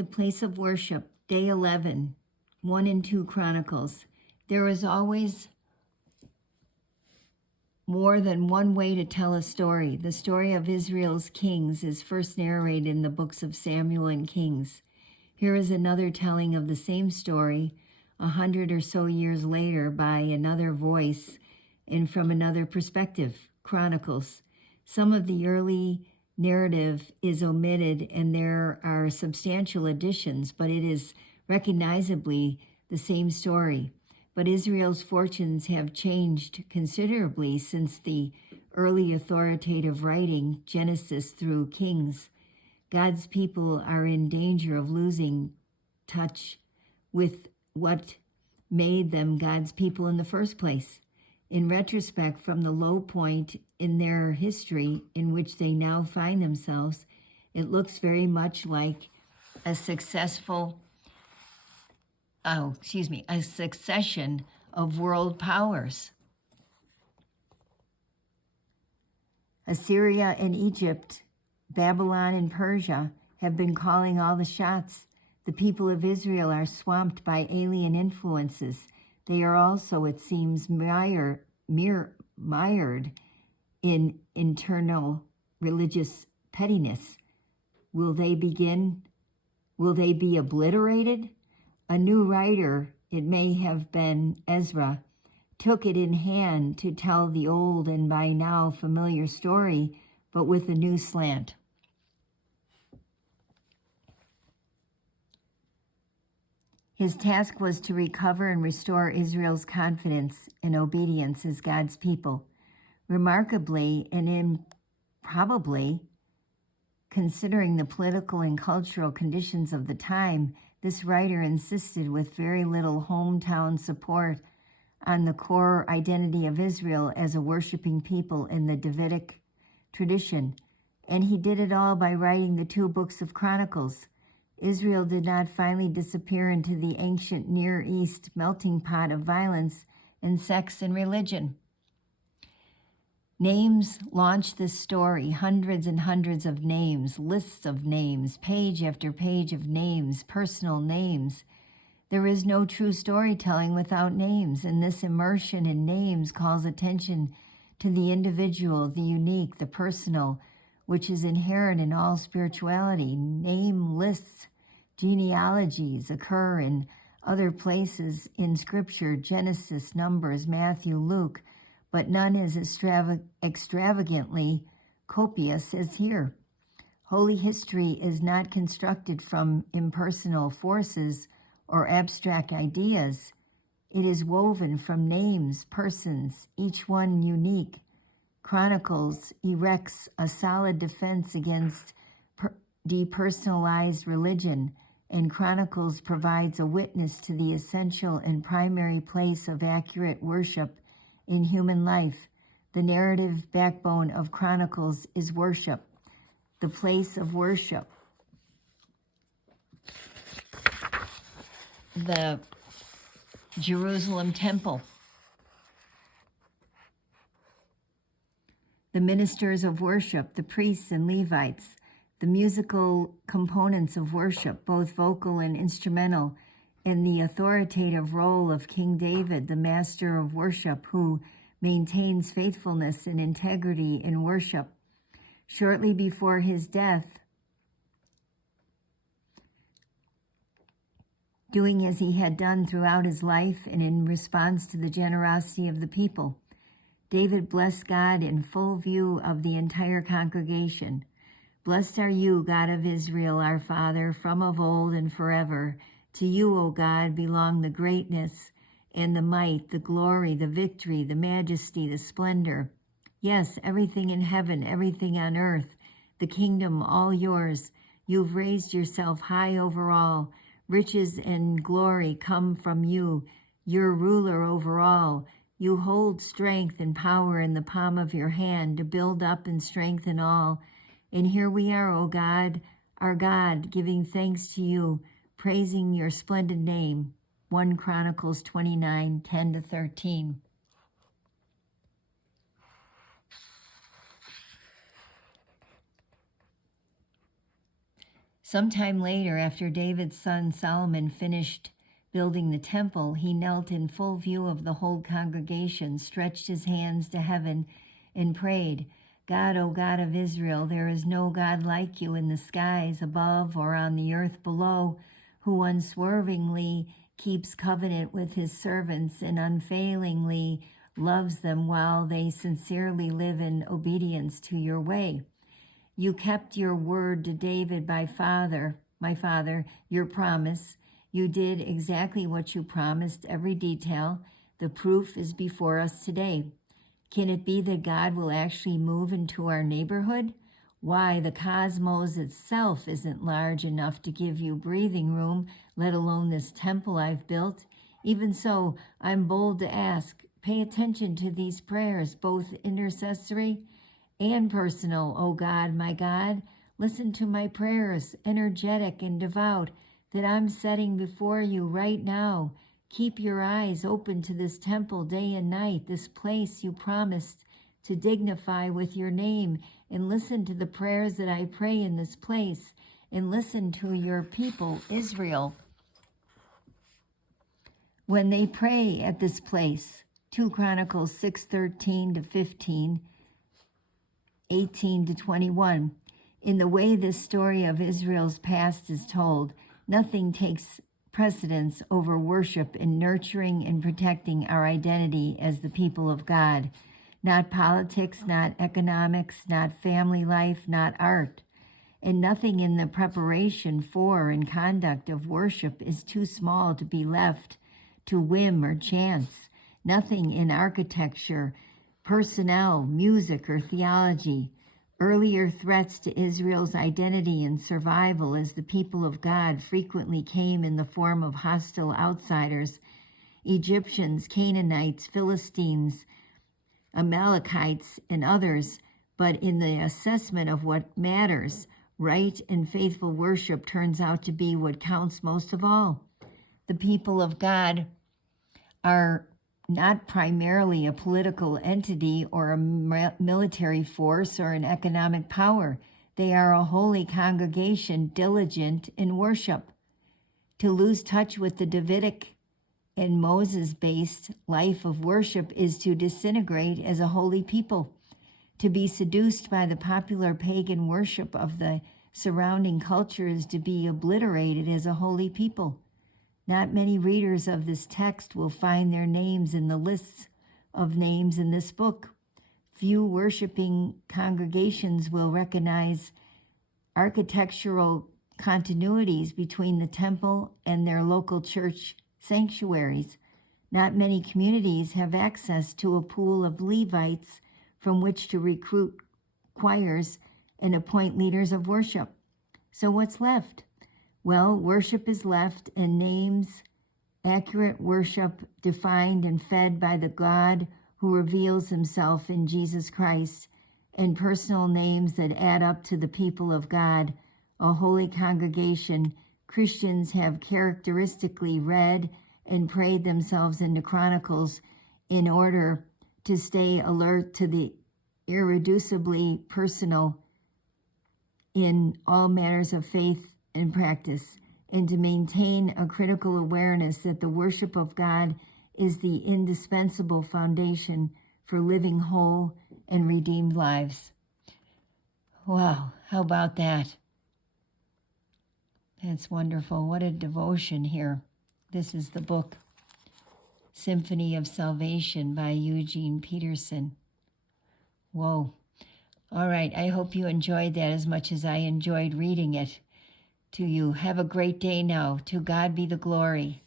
The place of worship, day 11, 1 and 2 Chronicles. There is always more than one way to tell a story. The story of Israel's kings is first narrated in the books of Samuel and Kings. Here is another telling of the same story 100 or so years later by another voice and from another perspective, Chronicles. Some of the early narrative is omitted and there are substantial additions, but it is recognizably the same story. But Israel's fortunes have changed considerably since the early authoritative writing, Genesis through Kings. God's people are in danger of losing touch with what made them God's people in the first place. In retrospect, from the low point in their history in which they now find themselves, it looks very much like a succession of world powers. Assyria and Egypt, Babylon and Persia have been calling all the shots. The people of Israel are swamped by alien influences. They are also, it seems, mired in internal religious pettiness. Will they be obliterated? A new writer, it may have been Ezra, took it in hand to tell the old and by now familiar story, but with a new slant. His task was to recover and restore Israel's confidence and obedience as God's people. Remarkably and improbably, considering the political and cultural conditions of the time, this writer insisted with very little hometown support on the core identity of Israel as a worshiping people in the Davidic tradition. And he did it all by writing the 2 books of Chronicles. Israel did not finally disappear into the ancient Near East melting pot of violence and sex and religion. Names launched this story, hundreds and hundreds of names, lists of names, page after page of names, personal names. There is no true storytelling without names, and this immersion in names calls attention to the individual, the unique, the personal, which is inherent in all spirituality. Name lists, genealogies occur in other places in Scripture, Genesis, Numbers, Matthew, Luke, but none is extravagantly copious as here. Holy history is not constructed from impersonal forces or abstract ideas. It is woven from names, persons, each one unique. Chronicles erects a solid defense against depersonalized religion, and Chronicles provides a witness to the essential and primary place of accurate worship in human life. The narrative backbone of Chronicles is worship, the place of worship. The Jerusalem temple. The ministers of worship, the priests and Levites, the musical components of worship, both vocal and instrumental, and the authoritative role of King David, the master of worship, who maintains faithfulness and integrity in worship. Shortly before his death, doing as he had done throughout his life and in response to the generosity of the people, David blessed God in full view of the entire congregation. Blessed are you, God of Israel, our Father, from of old and forever. To you, O God, belong the greatness and the might, the glory, the victory, the majesty, the splendor. Yes, everything in heaven, everything on earth, the kingdom, all yours. You've raised yourself high over all. Riches and glory come from you. You're ruler over all. You hold strength and power in the palm of your hand to build up and strengthen all. And here we are, O God, our God, giving thanks to you, praising your splendid name. 1 Chronicles 29, 10-13. Sometime later, after David's son Solomon finished building the temple, he knelt in full view of the whole congregation, stretched his hands to heaven, and prayed, God, O God of Israel, there is no God like you in the skies above or on the earth below, who unswervingly keeps covenant with his servants and unfailingly loves them while they sincerely live in obedience to your way. You kept your word to David, my father, your promise. You did exactly what you promised, every detail. The proof is before us today. Can it be that God will actually move into our neighborhood? Why, the cosmos itself isn't large enough to give you breathing room, let alone this temple I've built. Even so, I'm bold to ask, pay attention to these prayers, both intercessory and personal, O God, my God. Listen to my prayers, energetic and devout, that I'm setting before you right now. Keep your eyes open to this temple day and night, this place you promised to dignify with your name, and listen to the prayers that I pray in this place, and listen to your people, Israel, when they pray at this place. 2 Chronicles 6:13 to 15, 18 to 21. In the way this story of Israel's past is told, nothing takes precedence over worship in nurturing and protecting our identity as the people of God. Not politics, not economics, not family life, not art. And nothing in the preparation for and conduct of worship is too small to be left to whim or chance. Nothing in architecture, personnel, music, or theology. Earlier threats to Israel's identity and survival as the people of God frequently came in the form of hostile outsiders, Egyptians, Canaanites, Philistines, Amalekites, and others. But in the assessment of what matters, right and faithful worship turns out to be what counts most of all. The people of God are not primarily a political entity or a military force or an economic power. They are a holy congregation, diligent in worship. To lose touch with the Davidic and Moses-based life of worship is to disintegrate as a holy people. To be seduced by the popular pagan worship of the surrounding culture is to be obliterated as a holy people. Not many readers of this text will find their names in the lists of names in this book. Few worshiping congregations will recognize architectural continuities between the temple and their local church sanctuaries. Not many communities have access to a pool of Levites from which to recruit choirs and appoint leaders of worship. So what's left? Well, worship is left, and names, accurate worship defined and fed by the God who reveals himself in Jesus Christ, and personal names that add up to the people of God, a holy congregation. Christians have characteristically read and prayed themselves into Chronicles in order to stay alert to the irreducibly personal in all matters of faith and practice, and to maintain a critical awareness that the worship of God is the indispensable foundation for living whole and redeemed lives. Wow, how about that? That's wonderful. What a devotion here. This is the book, Symphony of Salvation by Eugene Peterson. Whoa. All right, I hope you enjoyed that as much as I enjoyed reading it to you. Have a great day now. To God be the glory.